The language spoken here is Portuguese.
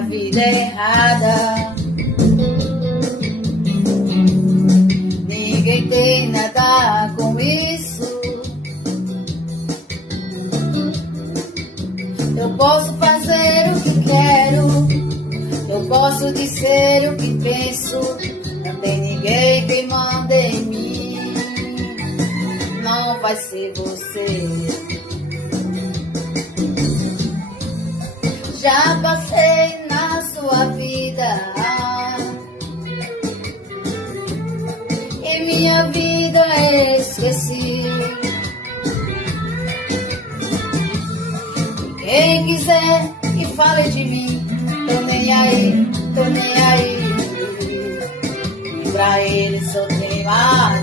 minha vida errada. Ninguém tem nada com isso. Eu posso fazer o que quero, eu posso dizer o que penso. Não tem ninguém que manda em mim, não vai ser você. Já passei na sua vida e minha vida esqueci. Quem quiser que fale de mim, tô nem aí, tô nem aí. Pra ele só tem mais